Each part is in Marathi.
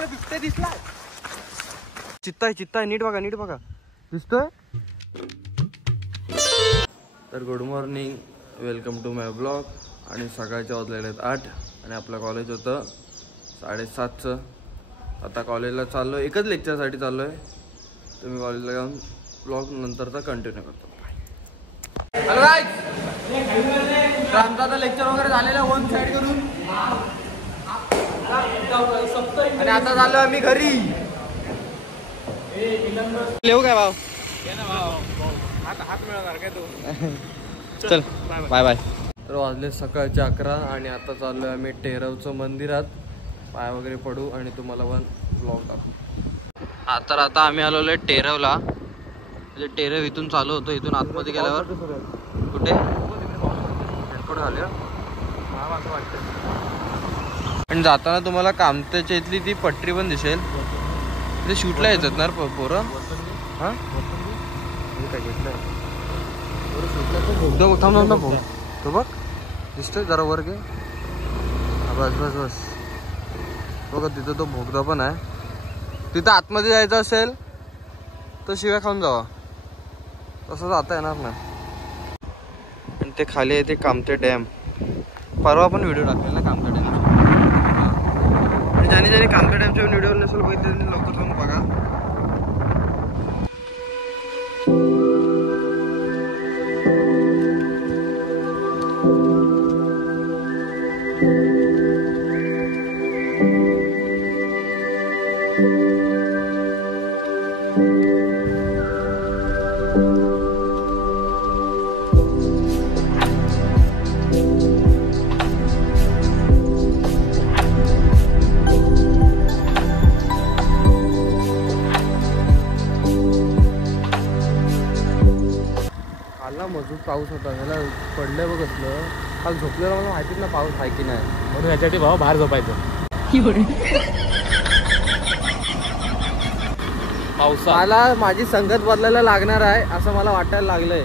मला बिबट्या दिसला. चित्ता आहे, नीट बघा दिसतोय. तर good morning, welcome to my blog. आणि सकाळच्या वाजलेले आहेत 8 आणि आपलं कॉलेज होतं 7:30चं. आता कॉलेजला चाललो, एकच लेक्चरसाठी चाललो आहे. तर मी कॉलेजला जाऊन ब्लॉग नंतरचा कंटिन्यू करतो. हॅलो गाईज, तर आमचा आता लेक्चर वगैरे झालेला वन साईड करून आणि आता चाललो आम्ही घरी. येऊ काय भाऊ? हात मिळणार काय तू? चल बाय बाय. तर वाजले सकाळचे 11 आणि आता चाललो आहे आम्ही टेरवचं मंदिरात. पाय वगैरे पडू आणि तुम्हाला पण ब्लॉग टाकू. तर आता आम्ही आलेलो आहे टेरवला. म्हणजे टेरव इथून चालू होतो, इथून आतमध्ये गेल्यावर कुठे कुठं आले असं वाटतं. आणि जाताना तुम्हाला कामत्याच्या इथली ती पट्टी पण दिसेल. तिथे शूटला येतात ना पोरं. हां काय घेतलं थांब ना भाऊ, तो बघ दिसतोय जरा वर घे. बस बघा तिथं तो भोगदा पण आहे. तिथं आतमध्ये जायचं असेल तर शिव्या खाऊन जावा, तसं जाता येणार नाही. आणि ते खाली आहे ते कामते डॅम. परवा पण व्हिडिओ टाकलेला ना कामते डॅमचा. आणि ज्याने कामते डॅमच्या व्हिडिओ नसेल बघितले त्यांनी लवकर जाऊन बघा. मजबूत पाऊस होता, त्याला पडलंय बघ असलं. काल झोपलेला मला माहितीच ना पाऊस आहे की नाही, म्हणून याच्यासाठी भाऊ बाहेर झोपायचं. पावसाला माझी संगत बदलायला लागणार आहे असं मला वाटायला लागलंय.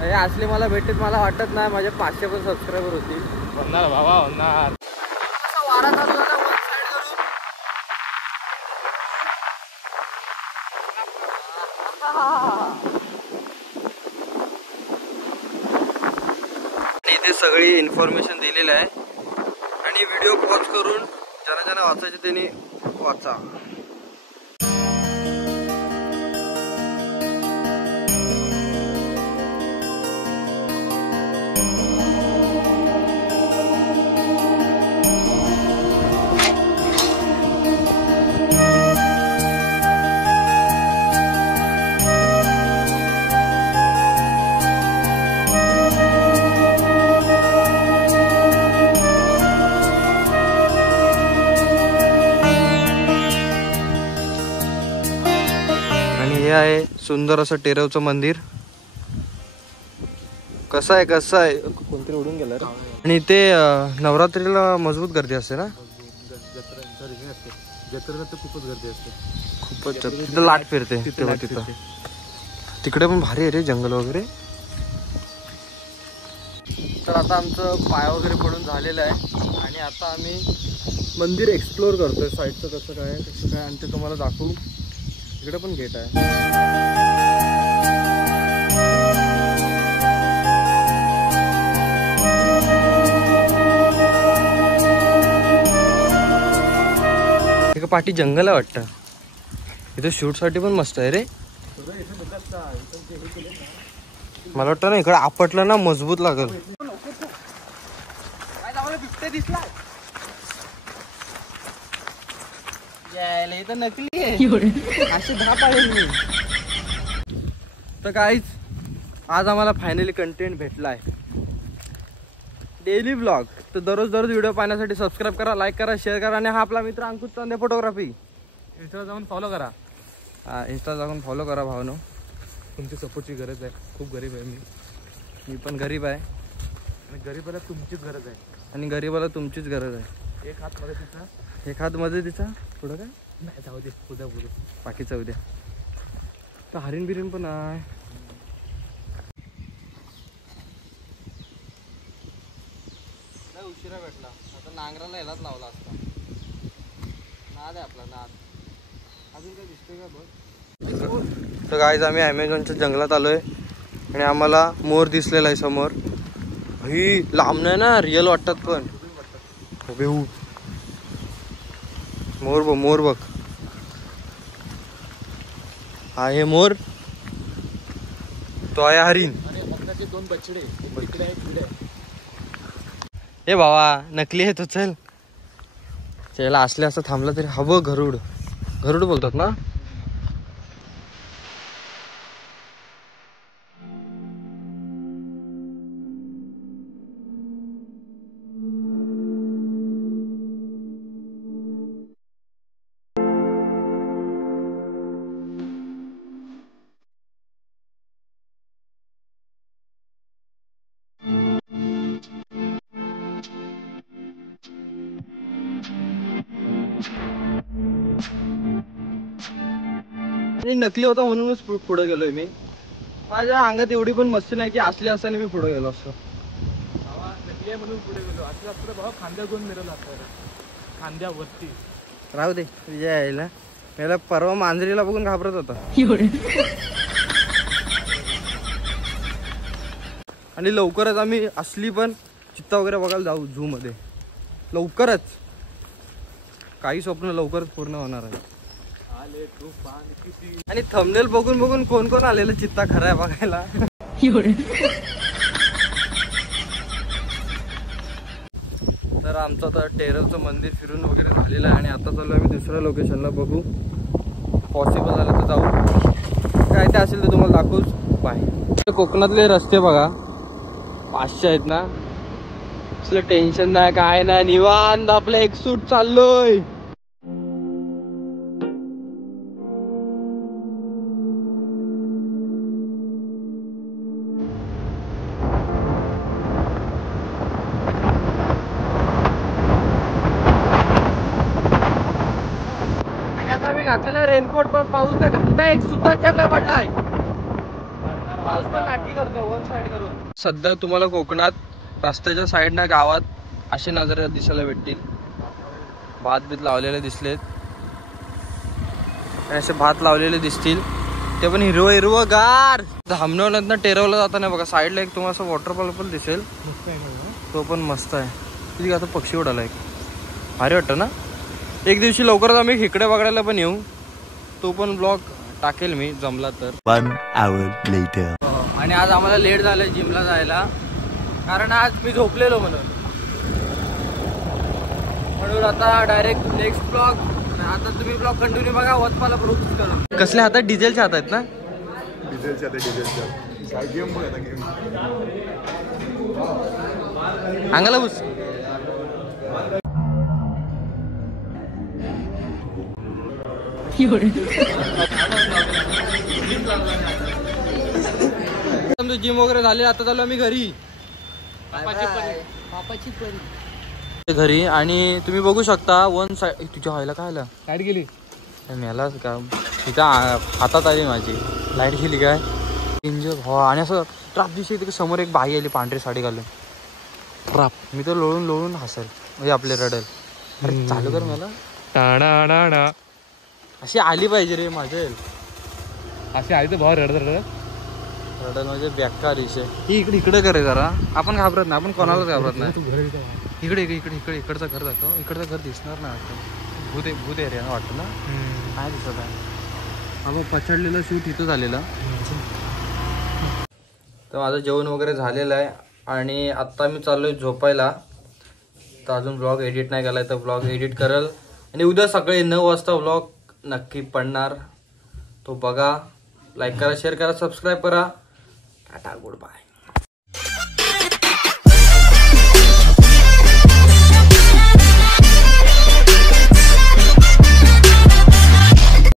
हे असले मला भेटत मला वाटत नाही माझे 500 पण सबस्क्रायबर होतील. होणार बाबा होणार. वारा चालू झाला वन साईड करून. इथे सगळी इन्फॉर्मेशन दिलेली आहे आणि व्हिडिओ पॉज करून ज्यांना वाचायचे त्यांनी वाचा. हे आहे सुंदर असं टेरवचं मंदिर. कसं आहे कोणतरी उडून गेलं. आणि ते नवरात्रीला मजबूत गर्दी असते ना. जत्रेला तर खूपच गर्दी असते, खूपच. तिथं लाट फिरते तिथं. तिकडे पण भारी आहे रे जंगल वगैरे. तर आता आमचं पाय वगैरे पडून झालेलं आहे आणि आता आम्ही मंदिर एक्सप्लोर करतोय. साईडचं कसं काय आणि ते तुम्हाला दाखवू. इकडे पण गेट आहे. एका पाठी जंगल आहे वाटतं. इथे शूट साठी पण मस्त आहे रे. मला वाटतं ना इकडे आपटलं ना मजबूत लागल. बिबट्या दिसला. तर नकली आहे, असे 10 पाळेल मी. तर काहीच आज आम्हाला फायनली कंटेंट भेटला आहे, डेली ब्लॉग. तर दररोज व्हिडिओ पाहण्यासाठी सबस्क्राईब करा, लाईक करा, शेअर करा. आणि हा आपला मित्र अंकुश चांदे फोटोग्राफी. इंस्टाला जाऊन फॉलो करा. इंस्टा जाऊन फॉलो करा भावनो. तुमची सपोर्टची गरज आहे. खूप गरीब आहे मी पण गरीब आहे. आणि गरीबाला तुमचीच गरज आहे. आणि गरीबाला तुमचीच गरज आहे. एक हात मदतीचा पुढं काय नाही. जाऊ दे, उद्या बोलू, बाकीचं उद्या. तर हरिण बिरीण पण आहे. उशिरा भेटला, आता नांगराला यालाच लावला असता. नाद आहे आपला नाद. अजून काय दिसतोय का बघ. तर गाईज आम्ही ॲमेझॉनच्या जंगलात आलोय आणि आम्हाला मोर दिसलेला आहे समोर. ही लांब नाही ना, रिअल वाटतात पण. मोर बघ, मोर बघ. हा हे मोर, तो आहे हरिण. दोन बछडे इकडे आहे. हे भावा नकली आहे तो. चल त्याला असले असं थांबला तरी हवं. गरुड, गरुड बोलतात ना. नकली होता म्हणूनच पुढे गेलोय मी. माझ्या अंगात एवढी पण मस्ती नाही की असली असताना मी पुढे गेलो असतो. नकली म्हणून पुढे गेलो. असं असतं भावा खांद्या घेऊन मिरवला खांद्यावरती. राहू दे तुझ्या यायला. मला परवा मांजरीला बघून घाबरत होता. आणि लवकरच आम्ही असली पण चित्ता वगैरे बघायला जाऊ झू मध्ये. लवकरच काही स्वप्न लवकरच पूर्ण होणार आहे. आणि थंबनेल बघून बघून कोण कोण आलेलं चित्ता खरा आहे बघायला. तर आमचं आता टेरवचं मंदिर फिरून वगैरे झालेलं आहे आणि आता चालू आम्ही दुसऱ्या लोकेशनला. बघू पॉसिबल झालं तर जाऊ. काय ते असेल तर तुम्हाला दाखवूच. बाय. कोकणातले रस्ते बघा 500 आहेत ना. असलं टेन्शन नाही काय नाही, निवांत आपलं एक सूट चाललोय. घातलेला रेनकोट पण पाऊस का एक सुद्धा चांगला पडलाय. पाऊस पण नाटकी करतो वन साइड करून. सध्या तुम्हाला कोकणात रस्त्याच्या साईडनं गावात असे नजरे दिसायला भेटतील. भात बीत लावलेले दिसलेत आणि असे भात लावलेले दिसतील. ते पण हिरवं हिरवं गार. धामणवल्यातनं टेरवला जाताना बघा साईडला एक तुम्हाला असं वॉटरफॉल पण दिसेल. तो पण मस्त आहे. तिथे आता पक्षी उडाला एक भारी वाटतं ना. एक दिवशी लवकरच आम्ही खेकडे बघायला पण येऊ. तो पण ब्लॉग टाकेल मी जमला तर. 1 hour later. आणि आज आम्हाला लेट झालं जिमला जायला कारण आज मी झोपलेलो म्हणून आता डायरेक्ट नेक्स्ट ब्लॉग. आता तुम्ही ब्लॉग कंटिन्यू बघा. वतपाला प्रूफ करून. कसल्या हातात डिझेलच्या हात आहेत ना. डिझेलच्या गेम बघ आता गेम. अंगाला बस. जिम वगैरे झाले. आता चालू आम्ही घरी. घरी आणि तुम्ही बघू शकता वन साइड. तुझ्या व्हायला काय आलं. लाईट गेली. मेलाच का तिथं हातात आली माझी. लाईट गेली काय इंजर व्हा. आणि असं ट्राप दिसते की समोर एक बाई आली पांढरी साडी घालून. ट्राप. मी तर लोळून लोळून हसेल म्हणजे आपले रडल. अरे चालू कर मला. टाणा अशी आली पाहिजे रे माझे. असे आली तर भाव रडल म्हणजे बेकार विषय. इकडे इकडे करे जरा. आपण घाबरत नाही. आपण कोणालाच घाबरत नाही. इकडे इकडे इकडे इकडचं घर जातो. इकडचं घर दिसणार नाही वाटतं. भूत एरिया वाटतं ना. काय दिसत आहे. हा पछाडलेलं शूट इथं झालेलं. तर माझं जेवण वगैरे झालेलं आहे आणि आत्ता मी चाललोय झोपायला. तर अजून ब्लॉग एडिट नाही केलाय तर ब्लॉग एडिट करेल आणि उद्या सकाळी 9 वाजता ब्लॉग नक्की पडणार. तो बघा. लाईक करा, शेअर करा, सबस्क्राईब करा. Tata, good bye.